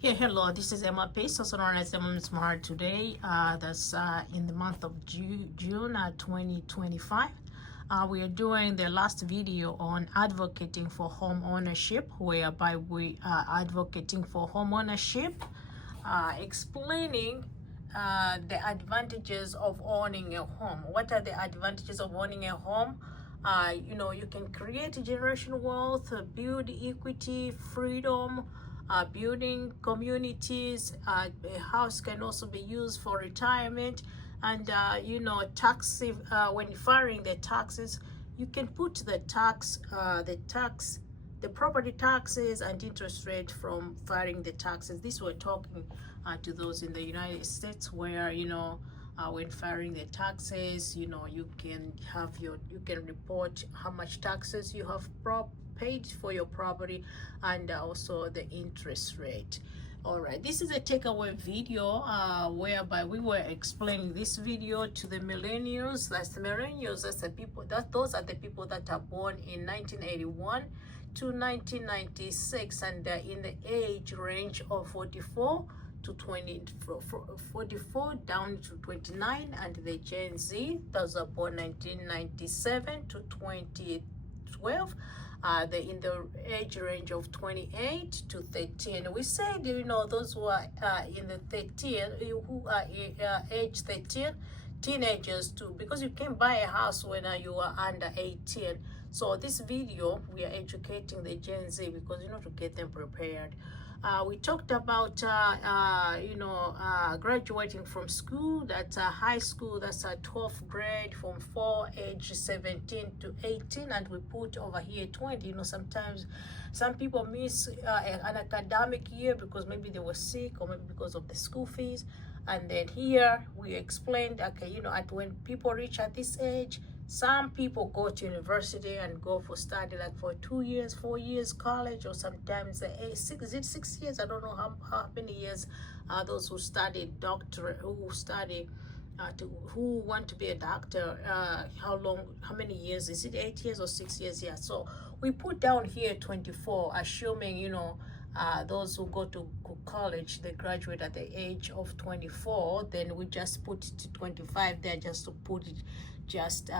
Yeah, hello. This is Emma Pace, also known as Emma Smart today. That's in the month of June 2025. We are doing the last video on advocating for home ownership, whereby we are advocating for home ownership, explaining the advantages of owning a home. What are the advantages of owning a home? You can create generational wealth, build equity, freedom, building communities. A house can also be used for retirement, and when filing the taxes, you can put the property taxes and interest rate from filing the taxes. This we're talking to those in the United States, where when filing the taxes, you can report how much taxes you have paid for your property, and also the interest rate. All right, this is a takeaway video whereby we were explaining this video to the millennials. That's the millennials. Those are the people that are born in 1981 to 1996, and in the age range of 44 to 44 down to 29, and the Gen Z, those are born 1997 to 2012. They're in the age range of 28 to 13. We said, those who are in the 13, who are age 13, teenagers too, because you can buy a house when you are under 18. So this video, we are educating the Gen Z because to get them prepared. We talked about graduating from school. That's high school. That's 12th grade, from 4 age 17 to 18, and we put over here 20. sometimes some people miss an academic year because maybe they were sick, or maybe because of the school fees. And then here we explained, okay, at when people reach at this age, some people go to university and go for study, like for 2 years, 4 years college, or sometimes 6 years. I don't know how many years those who study doctorate, who study who want to be a doctor, how many years is it? 8 years or 6 years? Yeah, so we put down here 24, assuming those who go to college, they graduate at the age of 24. Then we just put it to 25 there, just to put it just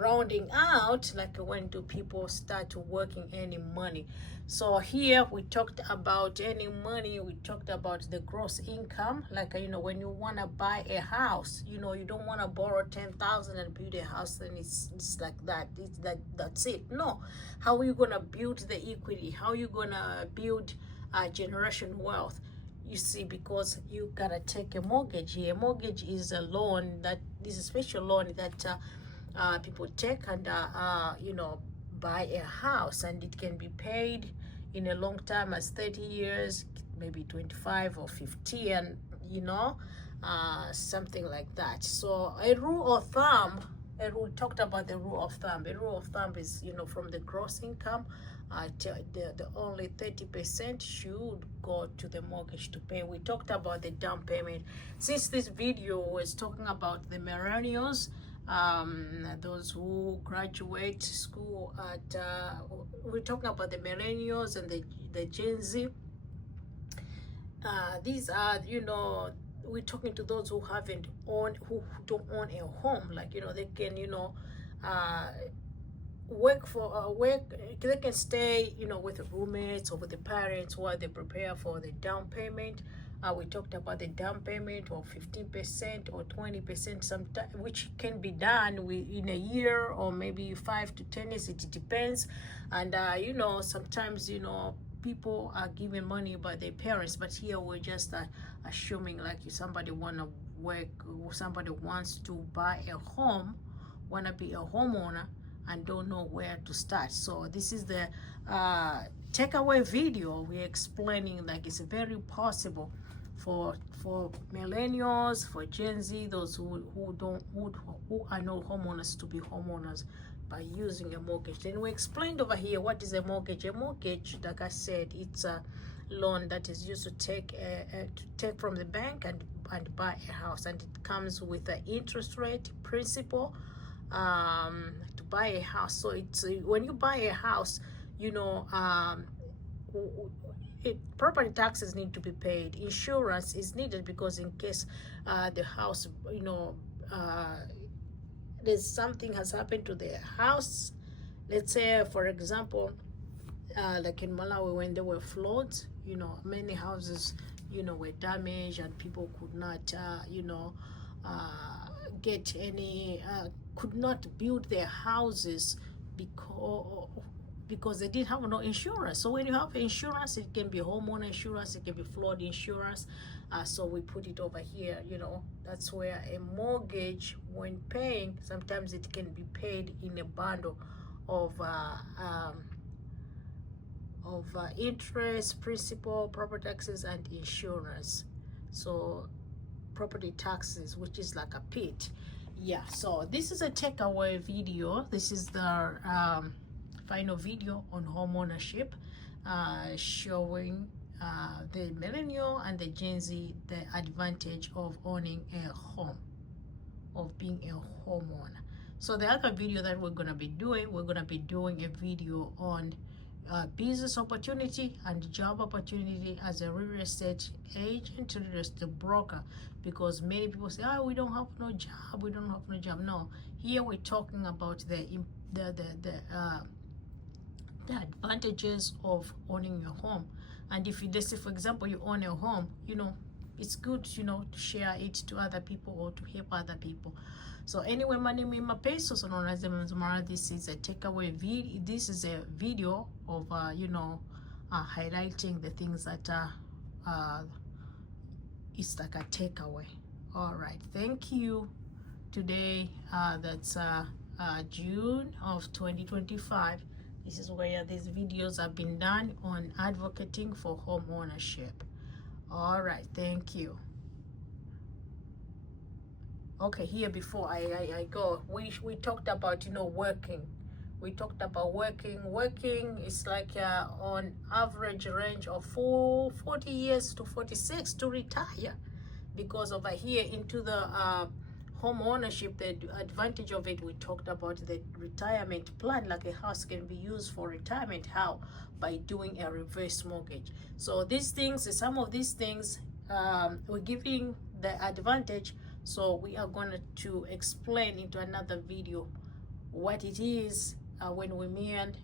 rounding out, like when do people start working, any money. So here we talked about any money. We talked about the gross income, like when you want to buy a house, you don't want to borrow 10,000 and build a house, then it's like that. That's it. No, how are you gonna build the equity? How are you gonna build generation wealth? You see, because you gotta take a mortgage here. A mortgage is a loan, that is a special loan that people take and buy a house, and it can be paid in a long time, as 30 years, maybe 25 or 50, and something like that. So a rule of thumb, we talked about the rule of thumb. A rule of thumb is, from the gross income, the only 30% should go to the mortgage to pay. We talked about the down payment. Since this video was talking about the millennials, those who graduate school at we're talking about the millennials and the Gen Z. These are, we're talking to those who don't own a home, like they can they can stay with roommates or with the parents while they prepare for the down payment. We talked about the down payment of 15% or 20%, sometimes, which can be done in a year, or maybe 5 to 10 years. It depends. And sometimes people are given money by their parents, but here we're just assuming, like, if somebody want to work, or somebody wants to buy a home, want to be a homeowner, and don't know where to start. So this is the takeaway video. We're explaining, like, it's very possible for millennials, for Gen Z, those who are no homeowners, to be homeowners by using a mortgage. Then we explained over here what is a mortgage. A mortgage, like I said, it's a loan that is used to take from the bank and buy a house, and it comes with an interest rate, principal, to buy a house. So it's when you buy a house, property taxes need to be paid. Insurance is needed because in case the house, there's something has happened to the house. Let's say, for example, like in Malawi, when there were floods, many houses, were damaged, and people could not, get any, could not build their houses because they didn't have no insurance. So when you have insurance, it can be homeowner insurance, it can be flood insurance. So we put it over here. That's where a mortgage, when paying, sometimes it can be paid in a bundle of interest, principal, property taxes, and insurance. So property taxes, which is like a pit. Yeah, so this is a takeaway video. This is the final video on home ownership, showing the millennial and the Gen Z the advantage of owning a home, of being a homeowner. So the other video that we're gonna be doing a video on business opportunity and job opportunity as a real estate agent, real estate broker, because many people say, we don't have no job, No, here we're talking about the advantages of owning your home. And if you just say, for example, you own a home, it's good, to share it to other people or to help other people. So anyway, my name is Mapeso, so known as Zamara. This is a takeaway video. This is a video of highlighting the things that it's like a takeaway. All right, thank you. Today, that's June of 2025. This is where these videos have been done on advocating for home ownership. All right, thank you. Okay, here before I go, we talked about working. We talked about working is like on average range of 40 years to 46 to retire, because over here into the home ownership, the advantage of it, we talked about the retirement plan. Like a house can be used for retirement. How? By doing a reverse mortgage. So these things, some of these things, we're giving the advantage. So we are going to explain into another video what it is when we mean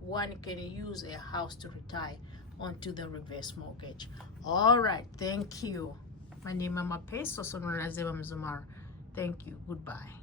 one can use a house to retire onto the reverse mortgage. All right, thank you. My name is Mapeso, so known as Zamara. Thank you. Goodbye.